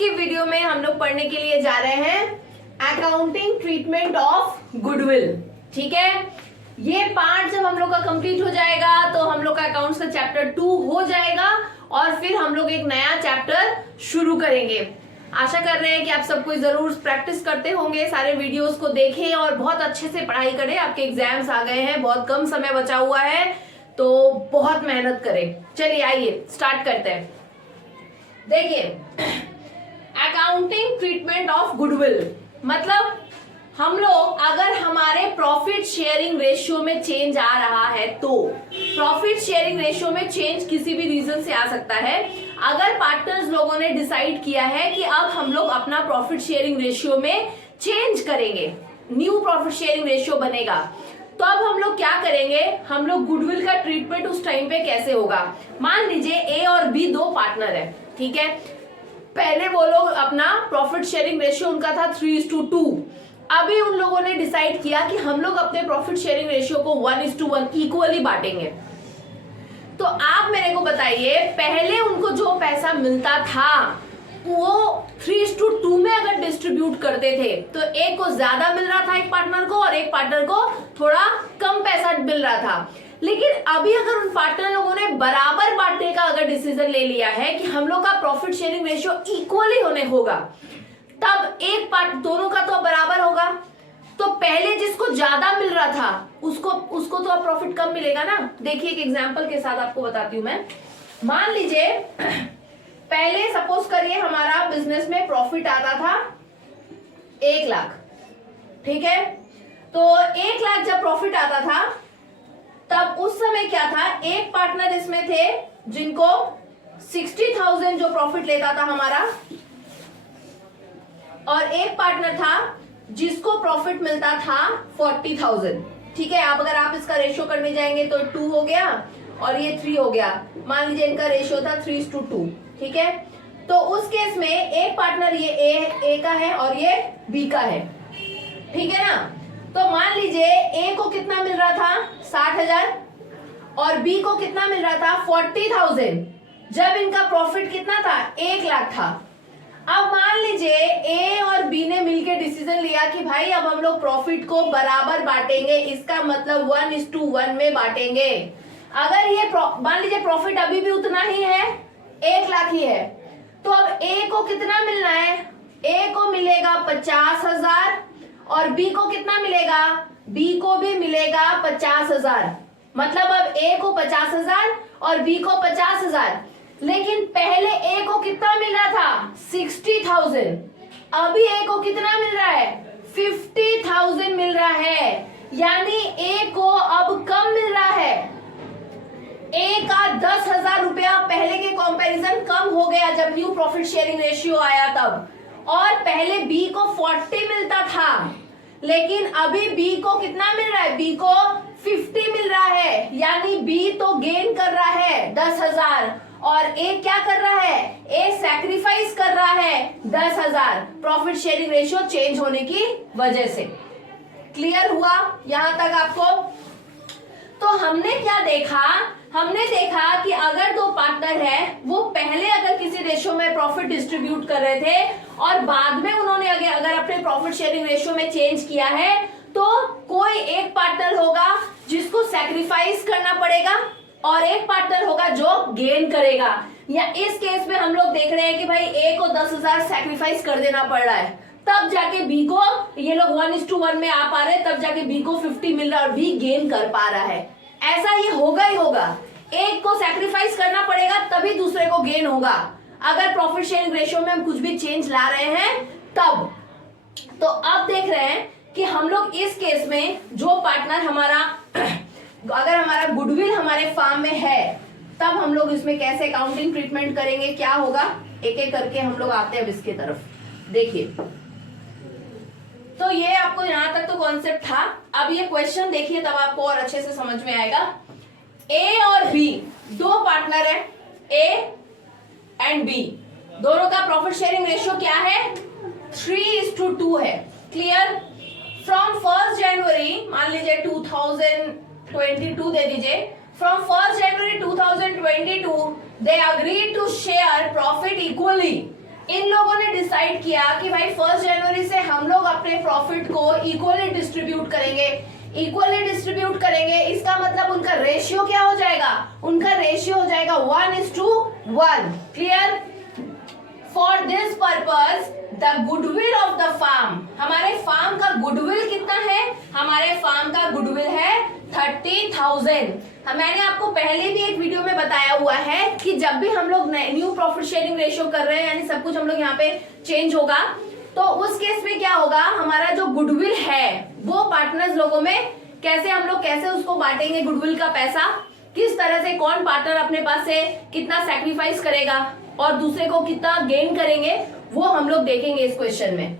की वीडियो में हम लोग पढ़ने के लिए जा रहे हैं अकाउंटिंग ट्रीटमेंट ऑफ गुडविल। ठीक है, ये पार्ट जब हम लोग का कंप्लीट हो जाएगा तो हम लोग का अकाउंट्स का चैप्टर 2 हो जाएगा और फिर हम लोग एक नया चैप्टर शुरू करेंगे। आशा कर रहे हैं कि आप सब कोई जरूर प्रैक्टिस करते होंगे, सारे वीडियोस को देखें और बहुत अच्छे से पढ़ाई करें। आपके एग्जाम्स आ गए हैं, बहुत कम समय बचा हुआ है, तो बहुत मेहनत करें। चलिए आइए स्टार्ट करते हैं। देखिए, अकाउंटिंग ट्रीटमेंट ऑफ गुडविल मतलब हम लोग अगर हमारे प्रॉफिट शेयरिंग रेशियो में चेंज आ रहा है तो प्रॉफिट शेयरिंग रेशियो में चेंज किसी भी रीजन से आ सकता है। अगर पार्टनर्स लोगों ने डिसाइड किया है कि अब हम लोग अपना प्रॉफिट शेयरिंग रेशियो में चेंज करेंगे, न्यू प्रॉफिट शेयरिंग रेशियो बनेगा, तो अब हम लोग क्या करेंगे, हम लोग गुडविल का ट्रीटमेंट उस टाइम पे कैसे होगा। मान लीजिए ए और बी दो पार्टनर है, ठीक है। पहले वो लोग अपना प्रॉफिट शेयरिंग रेशियो उनका था 3:2। अभी उन लोगों ने डिसाइड किया कि हम लोग अपने प्रॉफिट शेयरिंग रेशियो को 1:1 इक्वली बांटेंगे। तो आप मेरे को बताइए, पहले उनको जो पैसा मिलता था वो 3:2 में अगर डिस्ट्रीब्यूट करते थे तो एक को ज्यादा मिल रहा था एक पार्टनर को और एक पार्टनर को थोड़ा कम पैसा मिल रहा था। लेकिन अभी अगर उन पार्टनर लोगों ने बराबर बांटने का अगर डिसीजन ले लिया है कि हम लोग का प्रॉफिट शेयरिंग रेशियो इक्वली होने होगा, तब एक पार्ट दोनों का तो बराबर होगा। तो पहले जिसको ज्यादा मिल रहा था उसको तो अब प्रॉफिट कम मिलेगा ना। देखिए एक एग्जांपल के साथ आपको बताती हूं मैं। मान लीजिए पहले सपोज करिए हमारा बिजनेस में प्रॉफिट आता था 1 लाख, ठीक है। तो 1 लाख जब प्रॉफिट आता था तब उस समय क्या था, एक पार्टनर इसमें थे जिनको 60,000 जो प्रॉफिट लेता था हमारा, और एक पार्टनर था जिसको प्रॉफिट मिलता था 40,000। ठीक है, अब अगर आप इसका रेशियो करने जाएंगे तो 2 हो गया और ये 3 हो गया। मान लीजिए इनका रेशियो था 3:2, ठीक है। तो उस केस में एक पार्टनर ये ए का है और ये बी का है, ठीक है ना। तो मान लीजिए ए को कितना मिल रहा था 60,000 और बी को कितना मिल रहा था 40,000, जब इनका प्रॉफिट कितना था 1 लाख था। अब मान लीजिए ए और बी ने मिलकर डिसीजन लिया कि भाई अब हम लोग प्रॉफिट को बराबर बांटेंगे, इसका मतलब 1:1 में बांटेंगे। अगर ये मान लीजिए प्रॉफिट अभी भी उतना ही है, 1 लाख ही है, तो अब ए को कितना मिलना है, ए को मिलेगा 50,000 और बी को कितना मिलेगा, बी को भी मिलेगा 50,000। मतलब अब ए को 50,000 और बी को 50,000। लेकिन पहले ए को कितना मिल रहा था 60,000, अभी ए को कितना मिल रहा है 50,000 मिल रहा है। यानी ए को अब कम मिल रहा है, ए का 10,000 रुपया पहले के कंपैरिजन कम हो गया जब न्यू प्रॉफिट शेयरिंग रेशियो आया तब। और पहले बी को 40 मिलता था, लेकिन अभी बी को कितना मिल रहा है, बी को 50 मिल रहा है। यानी बी तो गेन कर रहा है 10,000 और ए क्या कर रहा है, ए सैक्रिफाइस कर रहा है 10,000 प्रॉफिट शेयरिंग रेशियो चेंज होने की वजह से। क्लियर हुआ यहां तक आपको? तो हमने क्या देखा, हमने देखा कि अगर दो पार्टनर है वो पहले अगर किसी रेशियो में प्रॉफिट डिस्ट्रीब्यूट कर रहे थे और बाद में उन्होंने अगर अपने प्रॉफिट शेयरिंग रेशियो में चेंज किया है, तो कोई एक पार्टनर होगा जिसको सैक्रिफाइस करना पड़ेगा और एक पार्टनर होगा जो गेन करेगा। या इस केस में हम लोग देख रहे हैं कि भाई ए को 10,000 सैक्रिफाइस कर देना पड़ रहा है, तब जाके बी को ये लोग 1:1 में आ पा रहे हैं, तब जाके बी को 50 मिल रहा है और बी गेन कर पा रहा है। ऐसा ये होगा ही होगा, एक को सैक्रिफाइस करना पड़ेगा तभी दूसरे को गेन होगा। अगर प्रॉफिट शेयरिंग रेशियो में हम कुछ भी चेंज ला रहे हैं तब। तो अब देख रहे हैं कि हम लोग इस केस में जो पार्टनर हमारा अगर हमारा गुडविल हमारे फार्म में है, तब हम लोग इसमें कैसे अकाउंटिंग ट्रीटमेंट करेंगे, क्या होगा, एक एक करके हम लोग आते हैं अब इसके तरफ। देखिए, तो ये आपको यहां तक तो कॉन्सेप्ट था। अब ये क्वेश्चन देखिए तब आपको और अच्छे से समझ में आएगा। ए और बी दो पार्टनर है, ए एंड बी, दोनों का प्रॉफिट शेयरिंग रेशियो क्या है 3:2 है। क्लियर? फ्रॉम 1 जनवरी मान लीजिए 2022 दे दीजिए, from 1 January 2022 they agree to share profit equally इन लोगों ने डिसाइड किया कि भाई 1 जनवरी से हम लोग अपने प्रॉफिट को इक्वली डिस्ट्रीब्यूट करेंगे। इसका मतलब उनका रेशियो क्या हो जाएगा? उनका रेशियो हो जाएगा 1:1। Clear? For this purpose the goodwill of the firm, हमारे फार्म का गुडविल कितना है? हमारे फार्म का गुडविल है 30,000। मैंने आपको पहले भी एक वीडियो में बताया हुआ है कि जब भी हम लोग न्यू प्रॉफिट शेयरिंग रेशियो कर रहे हैं, यानी सब कुछ हम लोग यहाँ पे चेंज होगा, तो उस केस में क्या होगा, हमारा जो गुडविल है वो पार्टनर्स लोगों में कैसे उसको बांटेंगे, गुडविल का पैसा किस तरह से, कौन पार्टनर अपने पास से कितना सैक्रिफाइस करेगा और दूसरे को कितना गेन करेंगे, वो हम लोग देखेंगे इस क्वेश्चन में।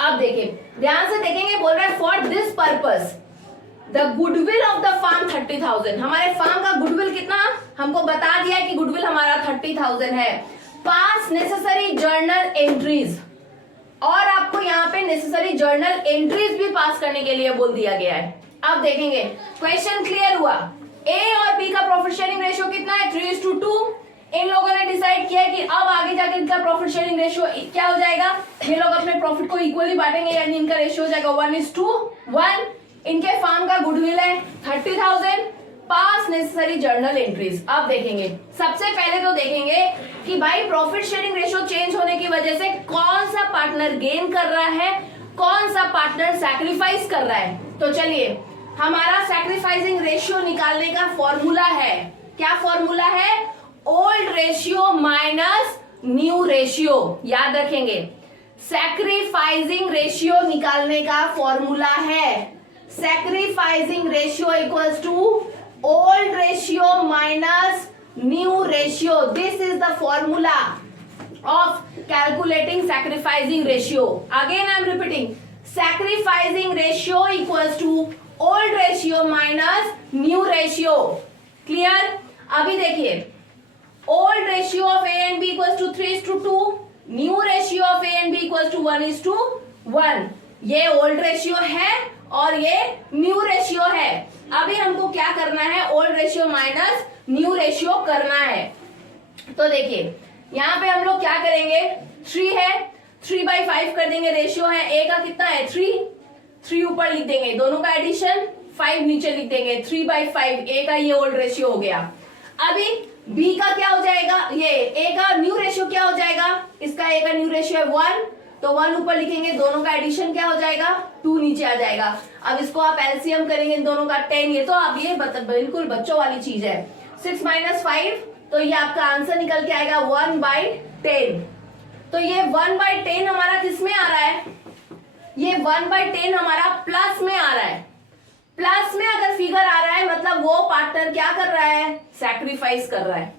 अब देखिए, ध्यान से देखेंगे, बोल रहा है for this purpose the goodwill of the firm 30,000। हमारे फार्म का गुडविल कितना, हमको बता दिया है कि गुडविल हमारा 30,000 है। पास नेसेसरी जर्नल एंट्रीज, और आपको यहाँ पे नेसेसरी जर्नल एंट्रीज भी पास करने के लिए बोल दिया गया है। अब देखेंगे, क्वेश्चन क्लियर हुआ? ए और बी का प्रॉफिट शेयरिंग रेशियो कितना है? 3:2। इन लोगों ने डिसाइड किया कि अब आगे जाके इनका प्रॉफिट शेयरिंग रेशियो क्या हो जाएगा, ये लोग अपने प्रॉफिट को इक्वली बांटेंगे, यानी इनका रेशियो हो जाएगा 1:1। इनके फार्म का गुडविल है 30,000, पास नेसेसरी जर्नल एंट्रीज। अब देखेंगे, सबसे पहले तो देखेंगे कि भाई प्रॉफिट शेयरिंग रेशियो चेंज होने की वजह से कौन सा पार्टनर गेन कर रहा है, कौन सा पार्टनर सैक्रिफाइस कर रहा है। तो चलिए, हमारा सैक्रिफाइसिंग रेशियो निकालने का फॉर्मूला है, क्या फॉर्मूला है? Old ratio minus new ratio. याद रखेंगे, सैक्रिफाइसिंग रेशियो निकालने का फॉर्मूला है sacrificing ratio equals to old ratio minus new ratio. This is the formula of calculating sacrificing ratio. Again I am repeating, sacrificing ratio equals to old ratio minus new ratio. Clear? अभी देखिए, old ratio of A and B equals to 3:2, new ratio of A and B equals to 1:1. ये old ratio है और ये new ratio है। अभी हमको क्या करना है? old ratio minus new ratio करना है। तो देखिए, यहाँ पे हम लोग क्या करेंगे, 3 है, 3/5 कर देंगे, रेशियो है, ए का कितना है 3 ऊपर लिख देंगे, दोनों का एडिशन 5 नीचे लिख देंगे, 3/5 ए का ये ओल्ड रेशियो हो गया। अभी बी का क्या हो जाएगा, ये ए का न्यू रेशियो क्या हो जाएगा, इसका ए का न्यू रेशियो है 1, तो 1 ऊपर लिखेंगे, दोनों का एडिशन क्या हो जाएगा 2 नीचे आ जाएगा। अब इसको आप एलसीएम करेंगे इन दोनों का 10, ये तो आप ये बिल्कुल बच्चों वाली चीज है। 6 - 5, तो ये आपका आंसर निकल के आएगा 1/10। तो ये 1/10 हमारा किस में आ रहा है, ये 1/10 हमारा प्लस में आ रहा है। प्लस में अगर फिगर आ रहा है मतलब वो पार्टनर क्या कर रहा है, सैक्रिफाइस कर रहा है।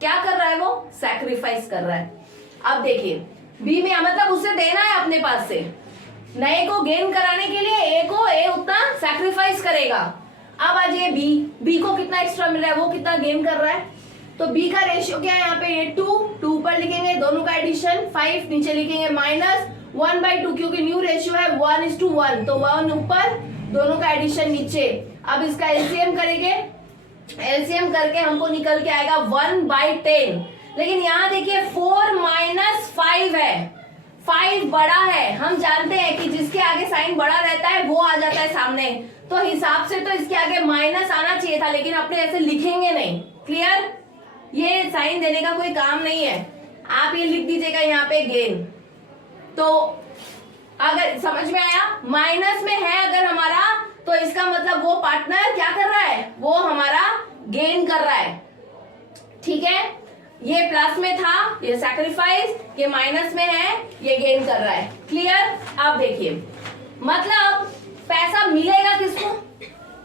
क्या कर रहा है वो, सैक्रिफाइस कर रहा है। अब देखिए, बी में मतलब उसे देना है अपने पास से, नए को गेन कराने के लिए ए को उतना सैक्रिफाइस करेगा। अब आज ये बी को कितना एक्स्ट्रा मिल रहा है, वो कितना गेन कर रहा है। तो बी का रेशियो क्या है यहाँ पे, ये 2 ऊपर लिखेंगे, दोनों का एडिशन 5 नीचे लिखेंगे, माइनस 1/2, क्योंकि न्यू रेशियो है 1:1, तो 1 ऊपर, दोनों का एडिशन नीचे। अब इसका एलसीएम करेंगे, एलसीएम करके हमको निकल के आएगा 1/10। लेकिन यहाँ देखिए 4 - 5 है, 5 बड़ा है। हम जानते हैं कि जिसके आगे साइन बड़ा रहता है वो आ जाता है सामने, तो हिसाब से तो इसके आगे माइनस आना चाहिए था, लेकिन अपने ऐसे लिखेंगे नहीं। क्लियर? ये साइन देने का कोई काम नहीं है, आप ये लिख दीजिएगा यहाँ पे गेन। तो अगर समझ में आया, माइनस में है अगर हमारा, तो इसका मतलब वो पार्टनर क्या कर रहा है, वो हमारा गेन कर रहा है। ठीक है, ये प्लस में था, ये सैक्रिफाइस, ये माइनस में है, ये गेन कर रहा है। क्लियर? अब देखिए, मतलब पैसा मिलेगा किसको,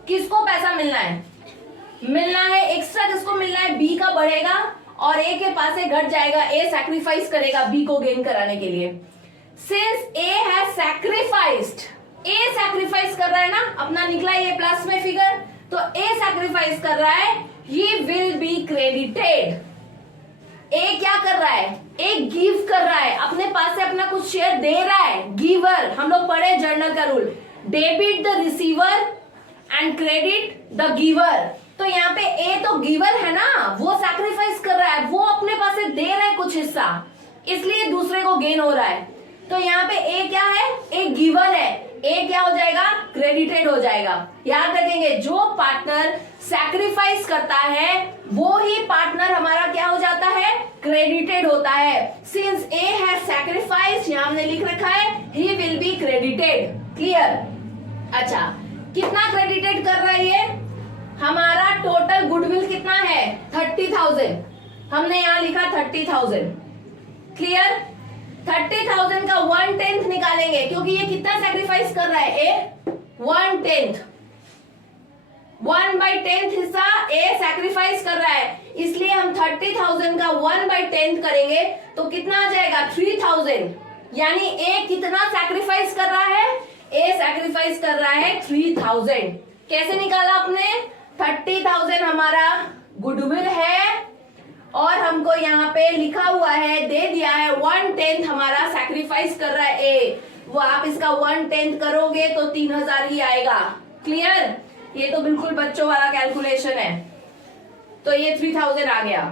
किसको पैसा मिलना है, मिलना है एक्स्ट्रा, किसको मिलना है, बी का बढ़ेगा और ए के पास से घट जाएगा, ए सैक्रिफाइस करेगा बी को गेन कराने के लिए। Since A has sacrificed, A sacrifice कर रहा है ना, अपना निकला ये प्लस में फिगर, तो ए सैक्रिफाइस कर रहा है, ही विल बी क्रेडिटेड। ए क्या कर रहा है, ए गिव कर रहा है, अपने पास से अपना कुछ शेयर दे रहा है, गिवर। हम लोग पढ़े जर्नल का rule, debit the receiver and credit the giver. तो यहाँ पे ए तो गिवर है ना, वो सैक्रिफाइस कर रहा है, वो अपने पास से दे रहा है कुछ हिस्सा, इसलिए दूसरे को गेन हो रहा है। तो यहाँ पे ए क्या है, ए गिवर है, ए क्या हो जाएगा, क्रेडिटेड हो जाएगा। याद रखेंगे जो पार्टनर सैक्रिफाइस करता है वो ही पार्टनर हमारा क्या हो जाता है, क्रेडिटेड होता है। सिंस ए हैज सैक्रिफाइस, यहां हमने लिख रखा है ही विल बी क्रेडिटेड। क्लियर। अच्छा, कितना क्रेडिटेड कर रहा है ये, हमारा टोटल गुडविल कितना है 30,000, हमने यहां लिखा 30,000। क्लियर। 30,000 का 1/10 निकालेंगे क्योंकि ये कितना सैक्रिफाइस कर रहा है, ए 1/10, 1/10 हिस्सा ए सैक्रिफाइस कर रहा है, इसलिए हम 30,000 का 1/10 करेंगे तो कितना आ जाएगा 3,000। यानी ए कितना सैक्रिफाइस कर रहा है, ए सैक्रिफाइस कर रहा है 3,000। कैसे निकाला आपने, 30,000 हमारा गुडविल है और हमको यहाँ पे लिखा हुआ है, दे दिया है 1/10 हमारा सैक्रिफाइस कर रहा है ए, वो आप इसका 1/10 करोगे तो 3,000 ही आएगा। क्लियर। ये तो बिल्कुल बच्चों वाला कैलकुलेशन है। तो ये 3,000 आ गया।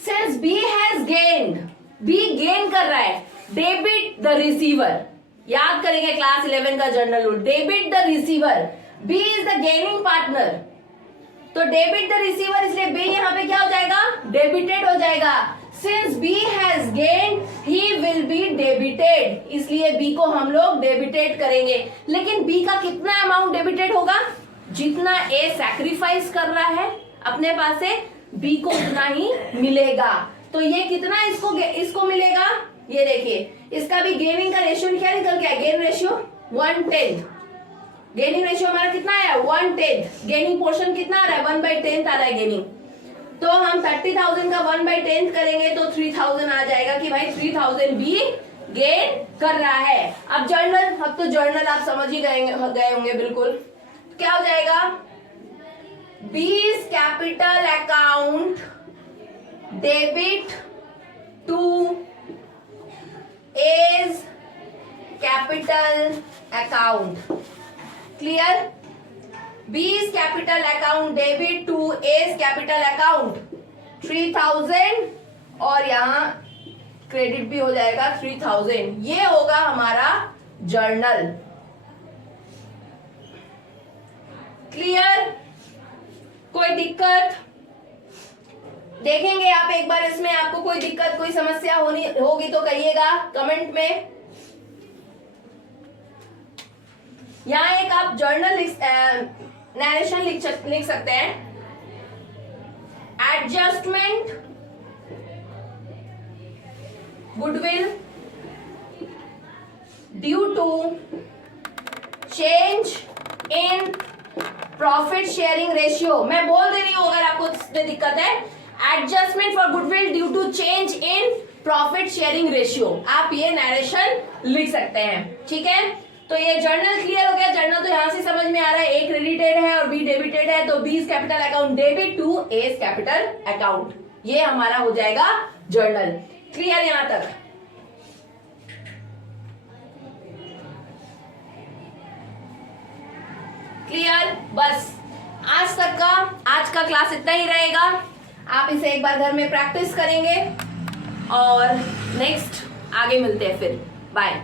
Since B has gained, B gain कर रहा है, डेबिट द रिसीवर। याद करेंगे क्लास 11 का journal rule, debit the receiver, B is the gaining partner. तो डेबिट द रिसीवर, इसलिए बी यहां पे क्या हो जाएगा, डेबिटेड हो जाएगा। Since B has gained he will be debited, इसलिए बी को हम लोग डेबिटेड करेंगे। लेकिन बी का कितना अमाउंट डेबिटेड होगा, जितना ए सैक्रिफाइस कर रहा है अपने पास से, बी को उतना ही मिलेगा। तो ये कितना इसको मिलेगा, ये देखिए इसका भी गेनिंग का रेशियो क्या निकल गया, गेन रेशियो 1/10। गेनिंग रेशियो हमारा कितना है 1/10, गेनिंग पोर्शन कितना आ रहा है 1/10 आ रहा है गेनिंग। तो हम 30,000 का 1/10 करेंगे तो 3,000 आ जाएगा कि भाई 3,000 भी गेन कर रहा है। अब जर्नल, अब तो जर्नल आप समझ ही गए होंगे बिल्कुल। क्या हो जाएगा, B's capital account debit to A's capital account. Clear. B's capital account debit to A's capital account 3,000 और यहां क्रेडिट भी हो जाएगा 3,000। ये होगा हमारा जर्नल। क्लियर। कोई दिक्कत देखेंगे आप एक बार इसमें, आपको कोई दिक्कत कोई समस्या होगी तो कहिएगा कमेंट में। यहां एक आप जर्नल नरेशन लिख सकते हैं, adjustment goodwill due to change in profit sharing ratio. मैं बोल दे रही हूं अगर आपको इसमें दिक्कत है, adjustment for goodwill due to change in profit sharing ratio, आप ये नरेशन लिख सकते हैं। ठीक है, तो ये जर्नल क्लियर हो गया। जर्नल तो यहां से समझ में आ रहा है, ए क्रेडिटेड है और बी डेबिटेड है, तो B's capital account debit to A's capital account, ये हमारा हो जाएगा जर्नल। क्लियर यहां तक। क्लियर। बस आज का क्लास इतना ही रहेगा। आप इसे एक बार घर में प्रैक्टिस करेंगे और नेक्स्ट आगे मिलते हैं फिर। बाय।